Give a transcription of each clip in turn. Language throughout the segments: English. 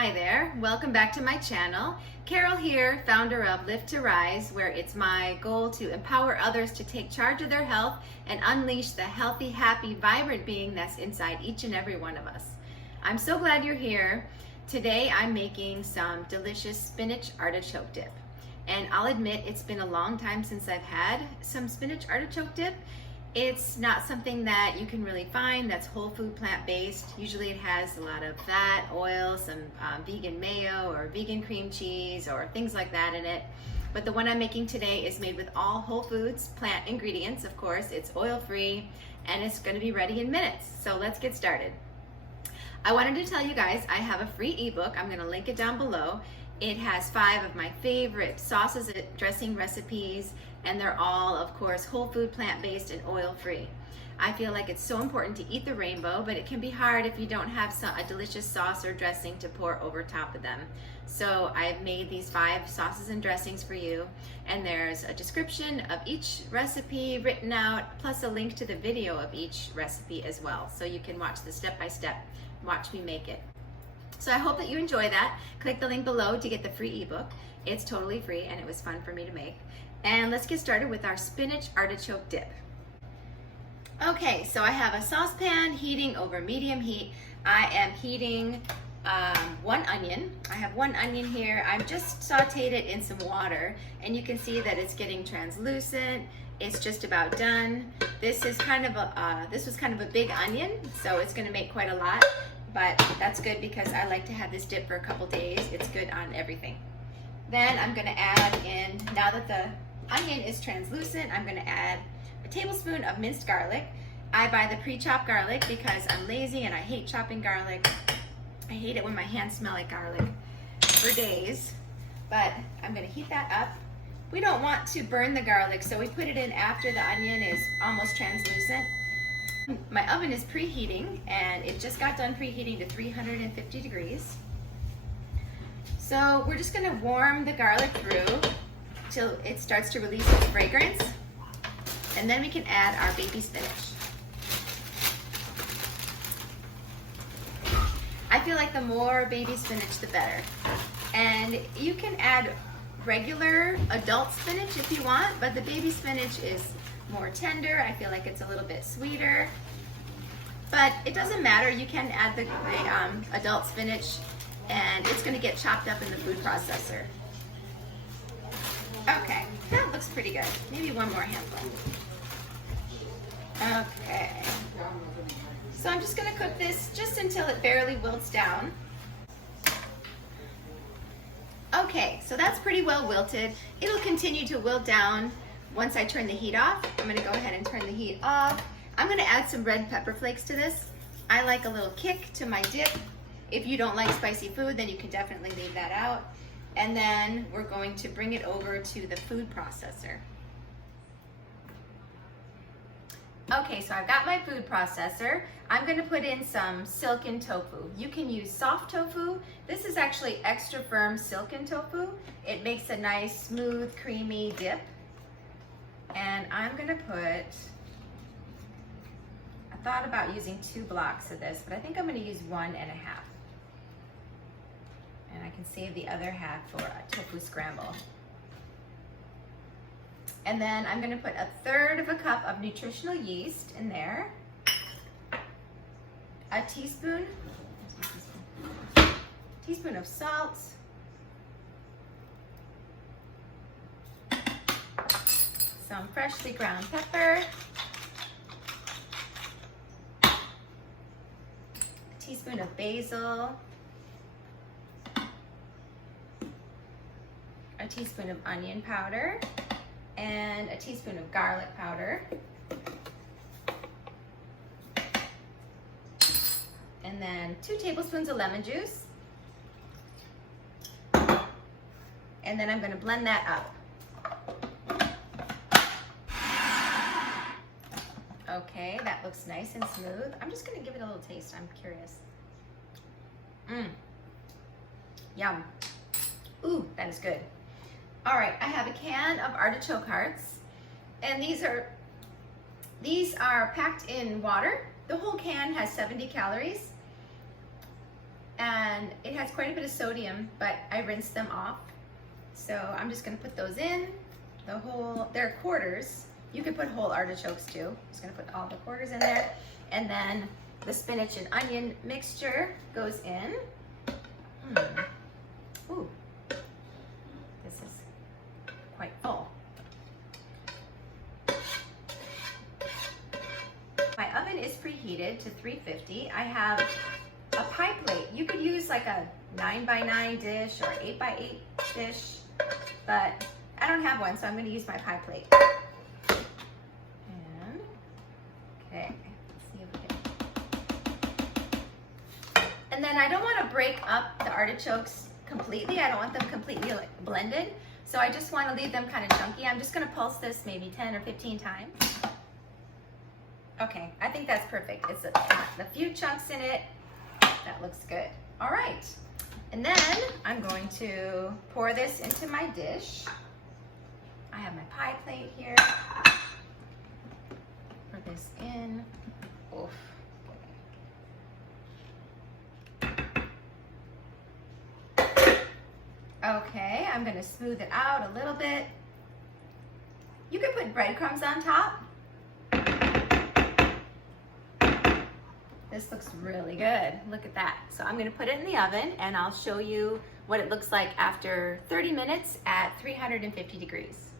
Hi there, welcome back to my channel. Carol here, founder of Lift to Rise, where it's my goal to empower others to take charge of their health and unleash the healthy, happy, vibrant being that's inside each and every one of us. I'm so glad you're here. Today I'm making some delicious spinach artichoke dip. And I'll admit it's been a long time since I've had some spinach artichoke dip. It's not something that you can really find that's whole food plant-based. Usually it has a lot of fat, oil, some vegan mayo or vegan cream cheese or things like that in it. But the one I'm making today is made with all whole foods, plant ingredients, of course. It's oil-free and it's going to be ready in minutes. So let's get started. I wanted to tell you guys I have a free ebook. I'm going to link it down below. It has 5 of my favorite sauces and dressing recipes, and they're all, of course, whole food, plant-based, and oil-free. I feel like it's so important to eat the rainbow, but it can be hard if you don't have a delicious sauce or dressing to pour over top of them. So I've made these 5 sauces and dressings for you, and there's a description of each recipe written out, plus a link to the video of each recipe as well, so you can watch the step-by-step, watch me make it. So I hope that you enjoy that. Click the link below to get the free ebook. It's totally free and it was fun for me to make. And let's get started with our spinach artichoke dip. Okay, so I have a saucepan heating over medium heat. I am heating 1 onion. I have 1 onion here. I've just sauteed it in some water and you can see that it's getting translucent. It's just about done. This was kind of a big onion, so it's gonna make quite a lot. But that's good because I like to have this dip for a couple days. It's good on everything. Then I'm gonna add in, now that the onion is translucent, I'm gonna add a tablespoon of minced garlic. I buy the pre-chopped garlic because I'm lazy and I hate chopping garlic. I hate it when my hands smell like garlic for days. But I'm gonna heat that up. We don't want to burn the garlic, so we put it in after the onion is almost translucent. My oven is preheating and it just got done preheating to 350 degrees. So we're just gonna warm the garlic through till it starts to release its fragrance. And then we can add our baby spinach. I feel like the more baby spinach, the better. And you can add regular adult spinach if you want, but the baby spinach is more tender. I feel like it's a little bit sweeter, but it doesn't matter. You can add the adult spinach and it's going to get chopped up in the food processor. Okay, that looks pretty good. Maybe one more handful. Okay, so I'm just going to cook this just until it barely wilts down. Okay, so that's pretty well wilted. It'll continue to wilt down once I turn the heat off. I'm gonna go ahead and turn the heat off. I'm gonna add some red pepper flakes to this. I like a little kick to my dip. If you don't like spicy food, then you can definitely leave that out. And then we're going to bring it over to the food processor. Okay, so I've got my food processor. I'm gonna put in some silken tofu. You can use soft tofu. This is actually extra firm silken tofu. It makes a nice, smooth, creamy dip. And I'm gonna put, I thought about using 2 blocks of this, but I think I'm gonna use 1 1/2. And I can save the other half for a tofu scramble. And then I'm gonna put 1/3 cup of nutritional yeast in there. A teaspoon of salt. Some freshly ground pepper. A teaspoon of basil. A teaspoon of onion powder. And a teaspoon of garlic powder. And then 2 tablespoons of lemon juice. And then I'm going to blend that up. Okay, that looks nice and smooth. I'm just going to give it a little taste. I'm curious. Yum. Ooh, that is good. All right, I have a can of artichoke hearts, and these are packed in water. The whole can has 70 calories. and it has quite a bit of sodium, but I rinsed them off. So I'm just gonna put those in, they're quarters. You could put whole artichokes too. I'm just gonna put all the quarters in there. And then the spinach and onion mixture goes in. Ooh, this is quite full. My oven is preheated to 350. I have a pie plate. You could use like a 9x9 dish or 8x8 dish, but I don't have one, so I'm gonna use my pie plate. And, okay, let's see if we can. And then I don't wanna break up the artichokes completely. I don't want them completely blended. So I just wanna leave them kind of chunky. I'm just gonna pulse this maybe 10 or 15 times. Okay, I think that's perfect. It's a few chunks in it. That looks good. All right, and then I'm going to pour this into my dish. I have my pie plate here. Pour this in. Oof. Okay, I'm gonna smooth it out a little bit. You could put breadcrumbs on top. This looks really good. Look at that. So I'm gonna put it in the oven and I'll show you what it looks like after 30 minutes at 350 degrees.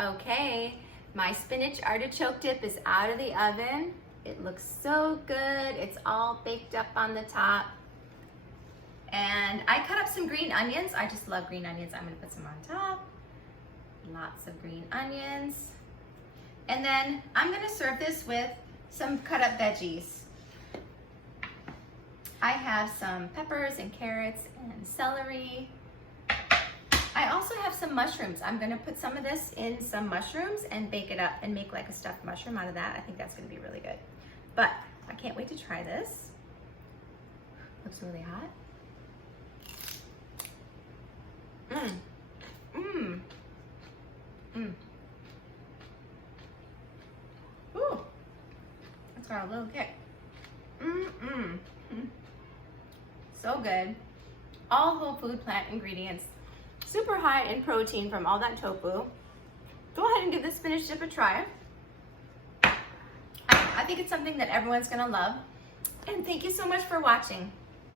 Okay, my spinach artichoke dip is out of the oven. It looks so good. It's all baked up on the top. And I cut up some green onions. I just love green onions. I'm gonna put some on top. Lots of green onions. And then I'm gonna serve this with some cut up veggies. I have some peppers and carrots and celery. I also have some mushrooms. I'm gonna put some of this in some mushrooms and bake it up and make like a stuffed mushroom out of that. I think that's gonna be really good. But I can't wait to try this. Looks really hot. Ooh, it's got a little kick. So good. All whole food plant ingredients. Super high in protein from all that tofu. Go ahead and give this spinach dip a try. I think it's something that everyone's gonna love. And thank you so much for watching.